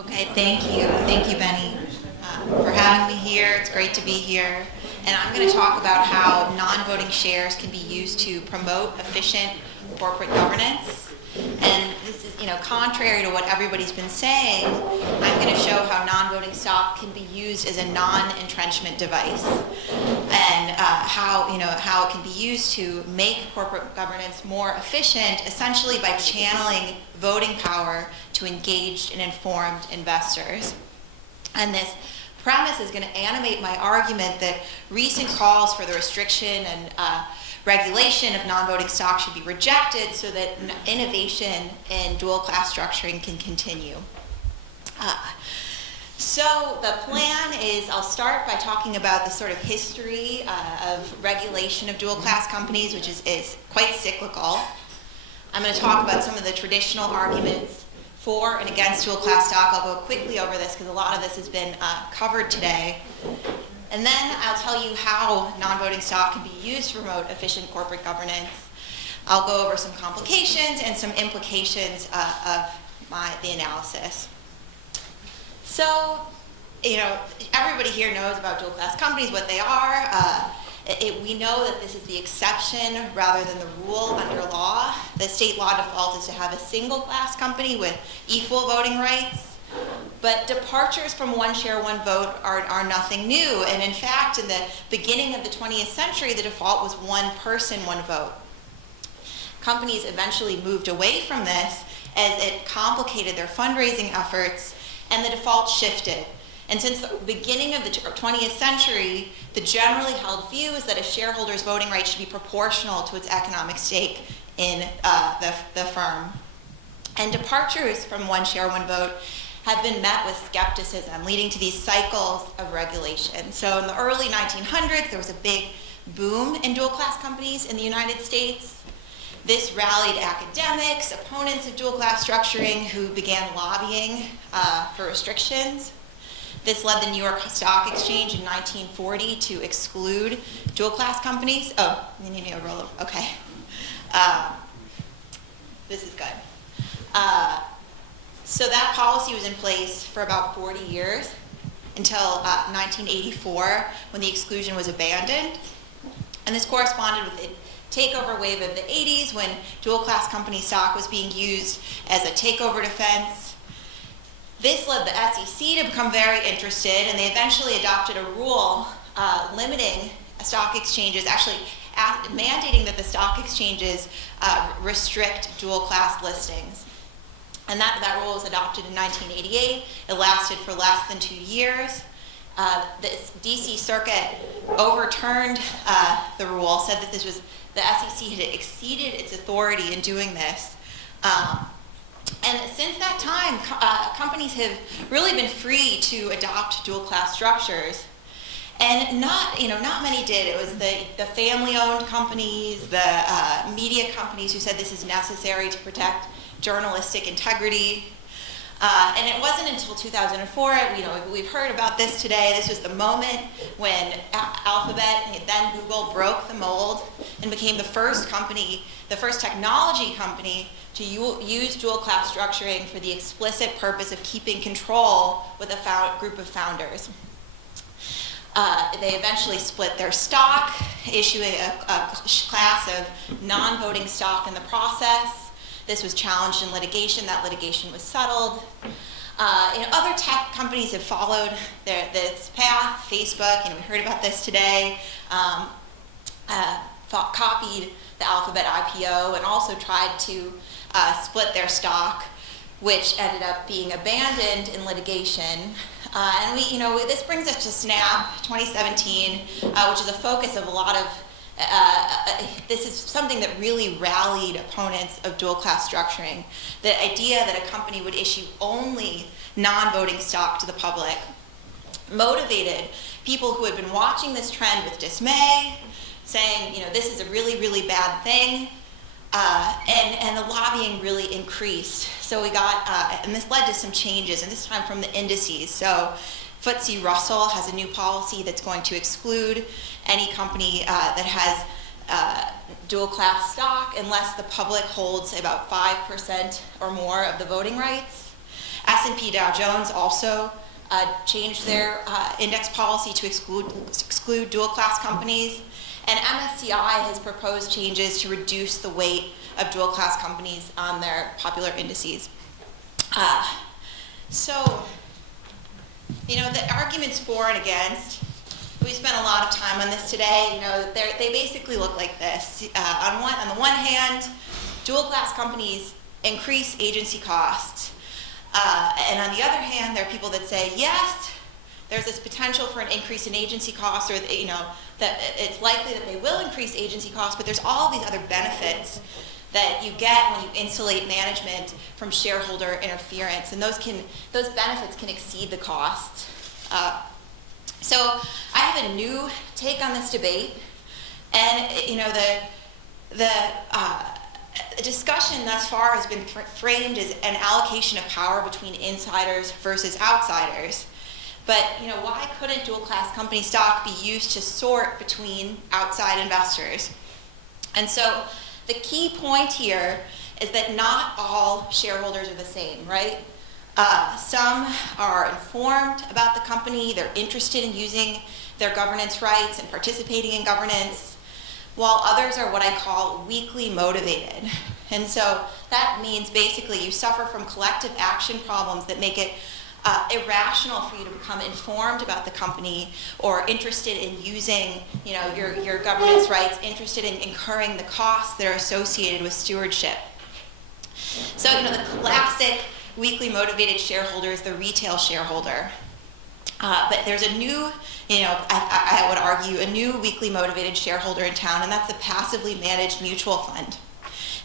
Okay, thank you. Thank you, Benny, for having me here. It's great to be here. And I'm going to talk about how non-voting shares can be used to promote efficient corporate governance. And this is, contrary to what everybody's been saying, I'm going to show how non-voting stock can be used as a non-entrenchment device, and how it can be used to make corporate governance more efficient, essentially by channeling voting power to engaged and informed investors. And this premise is going to animate my argument that recent calls for the restriction and regulation of non-voting stock should be rejected so that innovation in dual-class structuring can continue. So the plan is, I'll start by talking about the sort of history of regulation of dual-class companies, which is quite cyclical. I'm going to talk about some of the traditional arguments for and against dual-class stock. I'll go quickly over this because a lot of this has been covered today. And then I'll tell you how non-voting stock can be used to promote efficient corporate governance. I'll go over some complications and some implications of the analysis. So, everybody here knows about dual-class companies, what they are. We know that this is the exception rather than the rule under law. The state law default is to have a single-class company with equal voting rights. But departures from one share, one vote are nothing new. And in fact, in the beginning of the 20th century, the default was one person, one vote. Companies eventually moved away from this as it complicated their fundraising efforts, and the default shifted. And since the beginning of the 20th century, the generally held view is that a shareholder's voting rights should be proportional to its economic stake in the firm. And departures from one share, one vote have been met with skepticism, leading to these cycles of regulation. So in the early 1900s, there was a big boom in dual-class companies in the United States. This rallied academics, opponents of dual-class structuring, who began lobbying for restrictions. This led the New York Stock Exchange in 1940 to exclude dual-class companies. Oh, you need a roll. Okay. This is good. So that policy was in place for about 40 years until 1984, when the exclusion was abandoned. And this corresponded with the takeover wave of the 80s, when dual-class company stock was being used as a takeover defense. This led the SEC to become very interested, and they eventually adopted a rule limiting stock exchanges, actually mandating that the stock exchanges restrict dual-class listings. And that rule was adopted in 1988. It lasted for less than 2 years. The DC Circuit overturned the rule, said that the SEC had exceeded its authority in doing this. And since that time, companies have really been free to adopt dual-class structures. And not many did. It was the family-owned companies, the media companies who said this is necessary to protect journalistic integrity. And it wasn't until 2004, we've heard about this today. This was the moment when Alphabet, then Google, broke the mold and became the first technology company to use dual-class structuring for the explicit purpose of keeping control with a group of founders. They eventually split their stock, issuing a class of non-voting stock in the process. This was challenged in litigation. That litigation was settled. Other tech companies have followed this path. Facebook, we heard about this today, copied the Alphabet IPO and also tried to split their stock, which ended up being abandoned in litigation. And this brings us to Snap 2017, which is a focus of a lot of. This is something that really rallied opponents of dual-class structuring. The idea that a company would issue only non-voting stock to the public motivated people who had been watching this trend with dismay, saying, this is a really, really bad thing. And the lobbying really increased. So we got, and this led to some changes, and this time from the indices. So FTSE Russell has a new policy that's going to exclude any company that has dual-class stock unless the public holds about 5% or more of the voting rights. S&P Dow Jones also changed their index policy to exclude dual-class companies. And MSCI has proposed changes to reduce the weight of dual-class companies on their popular indices. So, the arguments for and against, we spent a lot of time on this today. They basically look like this. On the one hand, dual-class companies increase agency costs. And on the other hand, there are people that say, yes, there's this potential for an increase in agency costs, or that it's likely that they will increase agency costs, but there's all these other benefits that you get when you insulate management from shareholder interference, and those benefits can exceed the costs. So I have a new take on this debate, and the discussion thus far has been framed as an allocation of power between insiders versus outsiders. But why couldn't dual-class company stock be used to sort between outside investors? And so the key point here is that not all shareholders are the same, right? Some are informed about the company, they're interested in using their governance rights and participating in governance, while others are what I call weakly motivated. And so that means basically you suffer from collective action problems that make it irrational for you to become informed about the company or interested in using your governance rights, interested in incurring the costs that are associated with stewardship. So the classic weakly motivated shareholder is the retail shareholder. But there's a new, I would argue, a new weakly motivated shareholder in town, and that's the passively managed mutual fund.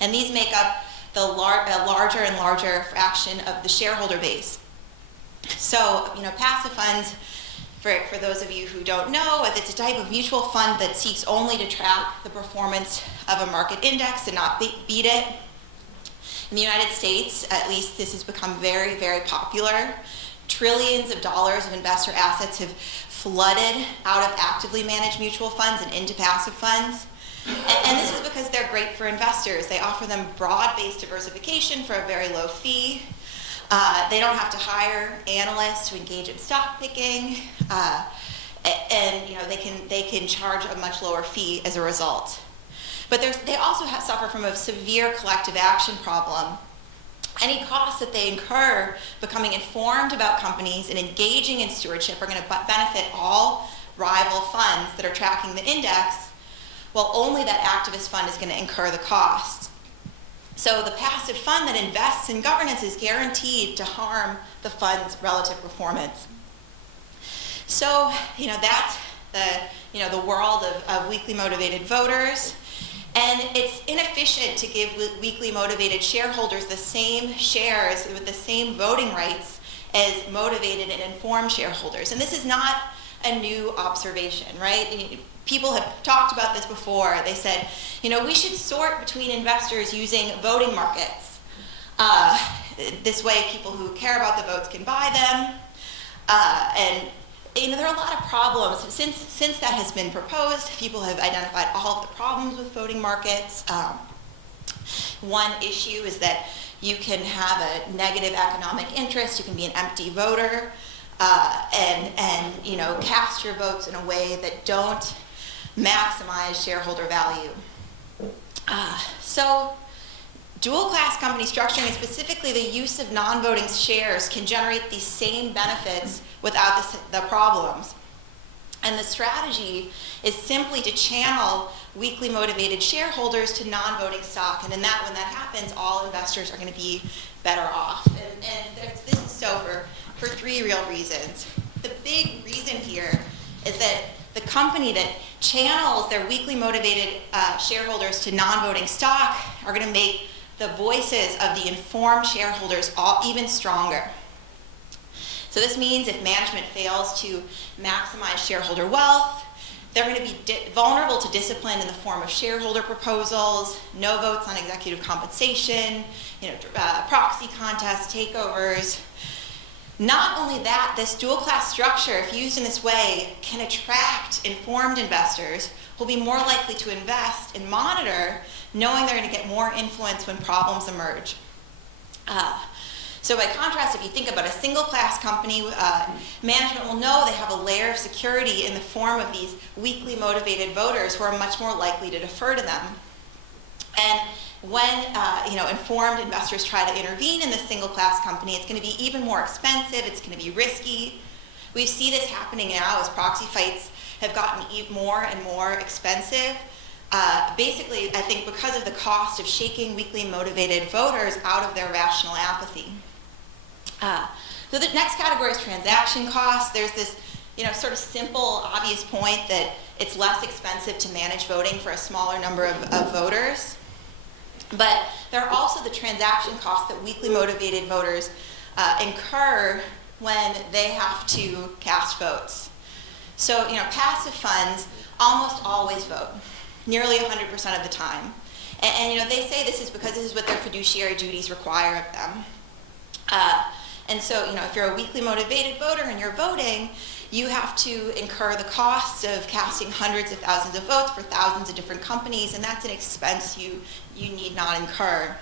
And these make up a larger and larger fraction of the shareholder base. So, passive funds, for those of you who don't know, it's a type of mutual fund that seeks only to track the performance of a market index and not beat it. In the United States, at least, this has become very, very popular. Trillions of dollars of investor assets have flooded out of actively managed mutual funds and into passive funds. And this is because they're great for investors. They offer them broad-based diversification for a very low fee. They don't have to hire analysts to engage in stock picking, and they can charge a much lower fee as a result. But they also suffer from a severe collective action problem. Any costs that they incur becoming informed about companies and engaging in stewardship are going to benefit all rival funds that are tracking the index, while only that activist fund is going to incur the costs. So the passive fund that invests in governance is guaranteed to harm the fund's relative performance. So, that's the world of weakly motivated voters. And it's inefficient to give weakly motivated shareholders the same shares with the same voting rights as motivated and informed shareholders. And this is not a new observation, right? People have talked about this before. They said, we should sort between investors using voting markets. This way, people who care about the votes can buy them. And there are a lot of problems. Since that has been proposed, people have identified all of the problems with voting markets. One issue is that you can have a negative economic interest. You can be an empty voter and cast your votes in a way that don't maximize shareholder value. So dual-class company structuring, and specifically the use of non-voting shares, can generate these same benefits without the problems. And the strategy is simply to channel weakly motivated shareholders to non-voting stock. And when that happens, all investors are going to be better off. And this is so for three real reasons. The big reason here is that the company that channels their weakly motivated shareholders to non-voting stock are going to make the voices of the informed shareholders even stronger. So this means if management fails to maximize shareholder wealth, they're going to be vulnerable to discipline in the form of shareholder proposals, no votes on executive compensation, proxy contests, takeovers. Not only that, this dual-class structure, if used in this way, can attract informed investors who will be more likely to invest and monitor, knowing they're going to get more influence when problems emerge. So by contrast, if you think about a single class company, management will know they have a layer of security in the form of these weakly motivated voters who are much more likely to defer to them. And when informed investors try to intervene in this single class company, it's going to be even more expensive, it's going to be risky. We see this happening now as proxy fights have gotten more and more expensive. Basically, I think because of the cost of shaking weakly motivated voters out of their rational apathy. So the next category is transaction costs. There's this sort of simple, obvious point that it's less expensive to manage voting for a smaller number of voters. But there are also the transaction costs that weakly motivated voters incur when they have to cast votes. So, passive funds almost always vote, nearly 100% of the time. And they say this is because this is what their fiduciary duties require of them. And so, if you're a weakly motivated voter and you're voting, you have to incur the costs of casting hundreds of thousands of votes for thousands of different companies, and that's an expense you need not incur.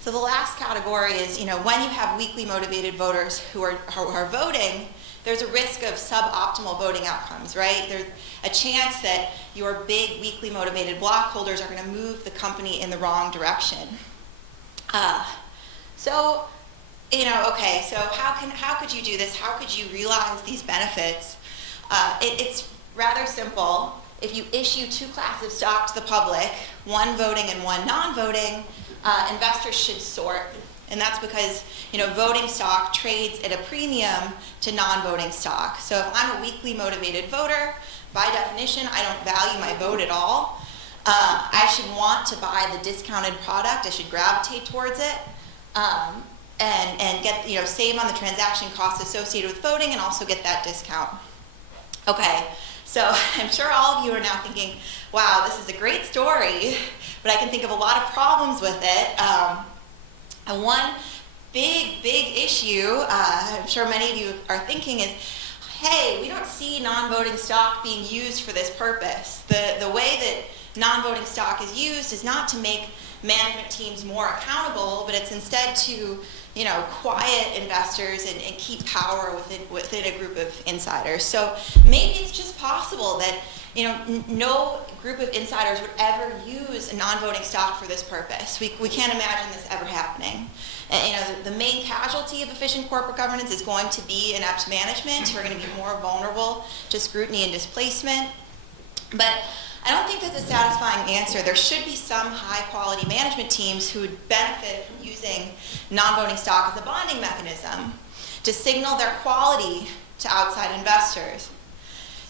So the last category is, when you have weakly motivated voters who are voting, there's a risk of suboptimal voting outcomes, right? There's a chance that your big weakly motivated block holders are going to move the company in the wrong direction. So how could you do this? How could you realize these benefits? It's rather simple. If you issue two classes of stock to the public, one voting and one non-voting, investors should sort. And that's because voting stock trades at a premium to non-voting stock. So if I'm a weakly motivated voter, by definition, I don't value my vote at all. I should want to buy the discounted product. I should gravitate towards it. And get save on the transaction costs associated with voting and also get that discount. Okay, so I'm sure all of you are now thinking, wow, this is a great story, but I can think of a lot of problems with it. And one big issue, I'm sure many of you are thinking is, hey, we don't see non-voting stock being used for this purpose. The way that non-voting stock is used is not to make management teams more accountable, but it's instead to quiet investors and keep power within a group of insiders. So maybe it's just possible that no group of insiders would ever use a non-voting stock for this purpose. We can't imagine this ever happening. And the main casualty of efficient corporate governance is going to be inept management who are going to be more vulnerable to scrutiny and displacement. But I don't think that's a satisfying answer. There should be some high-quality management teams who would benefit from using non-voting stock as a bonding mechanism to signal their quality to outside investors.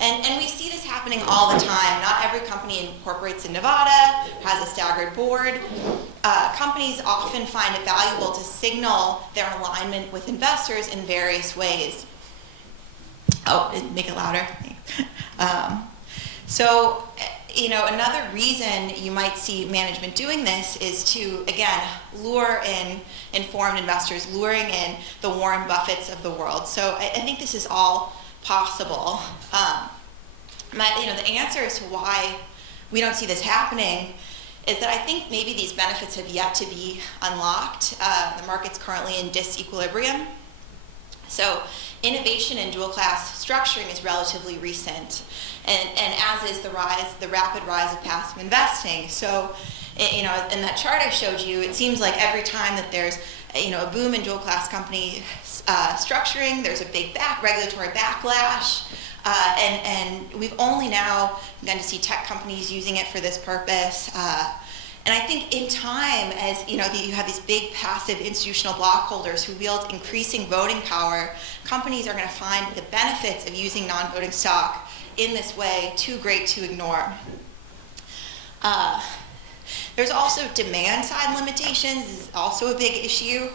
And we see this happening all the time. Not every company incorporates in Nevada, has a staggered board. Companies often find it valuable to signal their alignment with investors in various ways. Oh, make it louder. So, another reason you might see management doing this is to, again, lure in informed investors, luring in the Warren Buffetts of the world. So I think this is all possible. The answer as to why we don't see this happening is that I think maybe these benefits have yet to be unlocked. The market's currently in disequilibrium. So innovation in dual class structuring is relatively recent, and as is the rapid rise of passive investing. So, in that chart I showed you, it seems like every time that there's a boom in dual class company structuring, there's a big regulatory backlash, and we've only now begun to see tech companies using it for this purpose. And I think in time, as you have these big passive institutional block holders who wield increasing voting power, companies are going to find the benefits of using non-voting stock in this way too great to ignore. There's also demand side limitations. This is also a big issue.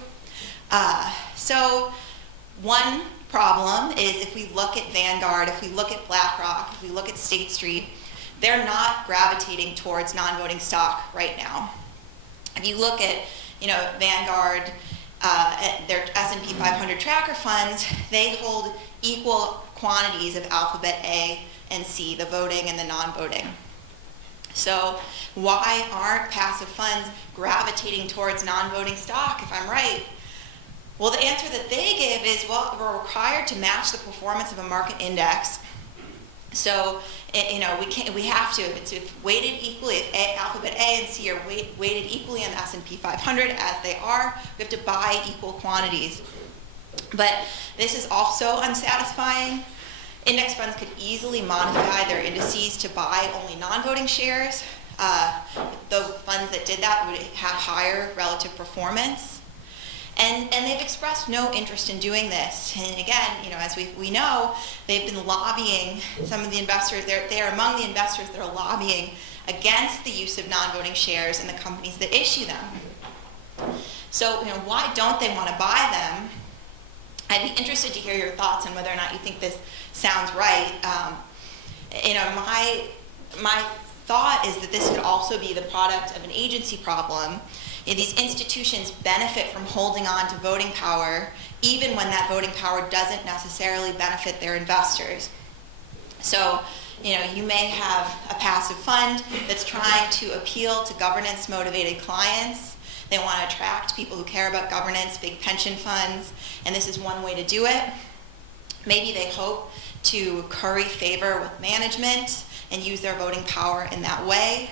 So one problem is if we look at Vanguard, if we look at BlackRock, if we look at State Street, they're not gravitating towards non-voting stock right now. If you look at, Vanguard, their S&P 500 tracker funds, they hold equal quantities of alphabet A and C, the voting and the non-voting. So why aren't passive funds gravitating towards non-voting stock, if I'm right? Well, the answer that they give is, well, we're required to match the performance of a market index. So, we have to. If weighted equally, if alphabet A and C are weighted equally on the S&P 500 as they are, we have to buy equal quantities. But this is also unsatisfying. Index funds could easily modify their indices to buy only non-voting shares. The funds that did that would have higher relative performance. And they've expressed no interest in doing this. And again, as we know, they've been lobbying some of the investors. They're among the investors that are lobbying against the use of non-voting shares in the companies that issue them. So, why don't they want to buy them? I'd be interested to hear your thoughts on whether or not you think this sounds right. My thought is that this could also be the product of an agency problem. These institutions benefit from holding on to voting power, even when that voting power doesn't necessarily benefit their investors. So, you may have a passive fund that's trying to appeal to governance-motivated clients. They want to attract people who care about governance, big pension funds, and this is one way to do it. Maybe they hope to curry favor with management and use their voting power in that way.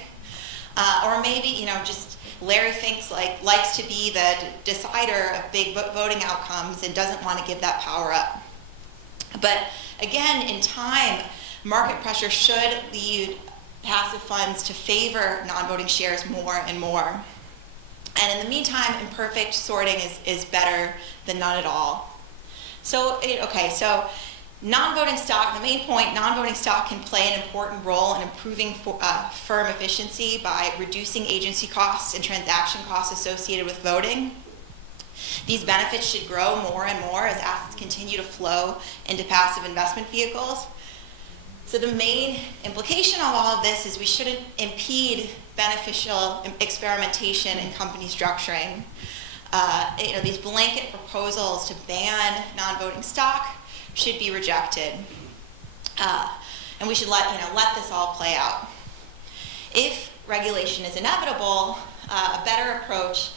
Or maybe, just Larry Finks likes to be the decider of big voting outcomes and doesn't want to give that power up. But again, in time, market pressure should lead passive funds to favor non-voting shares more and more. And in the meantime, imperfect sorting is better than none at all. So, so non-voting stock, the main point, non-voting stock can play an important role in improving firm efficiency by reducing agency costs and transaction costs associated with voting. These benefits should grow more and more as assets continue to flow into passive investment vehicles. So the main implication of all of this is we shouldn't impede beneficial experimentation in company structuring. These blanket proposals to ban non-voting stock should be rejected, and we should let this all play out. If regulation is inevitable, a better approach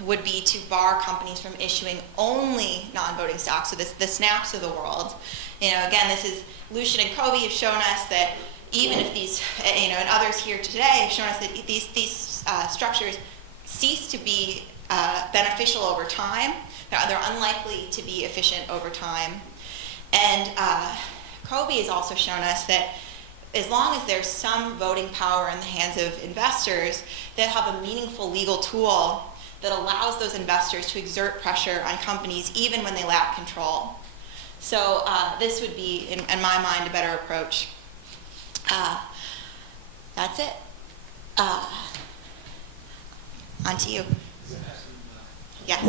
would be to bar companies from issuing only non-voting stock. So the Snaps of the world. Again, this is Lucian and Kobe have shown us that even if these, and others here today have shown us that these structures cease to be beneficial over time. They're unlikely to be efficient over time. And Kobe has also shown us that as long as there's some voting power in the hands of investors, they'll have a meaningful legal tool that allows those investors to exert pressure on companies even when they lack control. So this would be, in my mind, a better approach. That's it. On to you. Yes.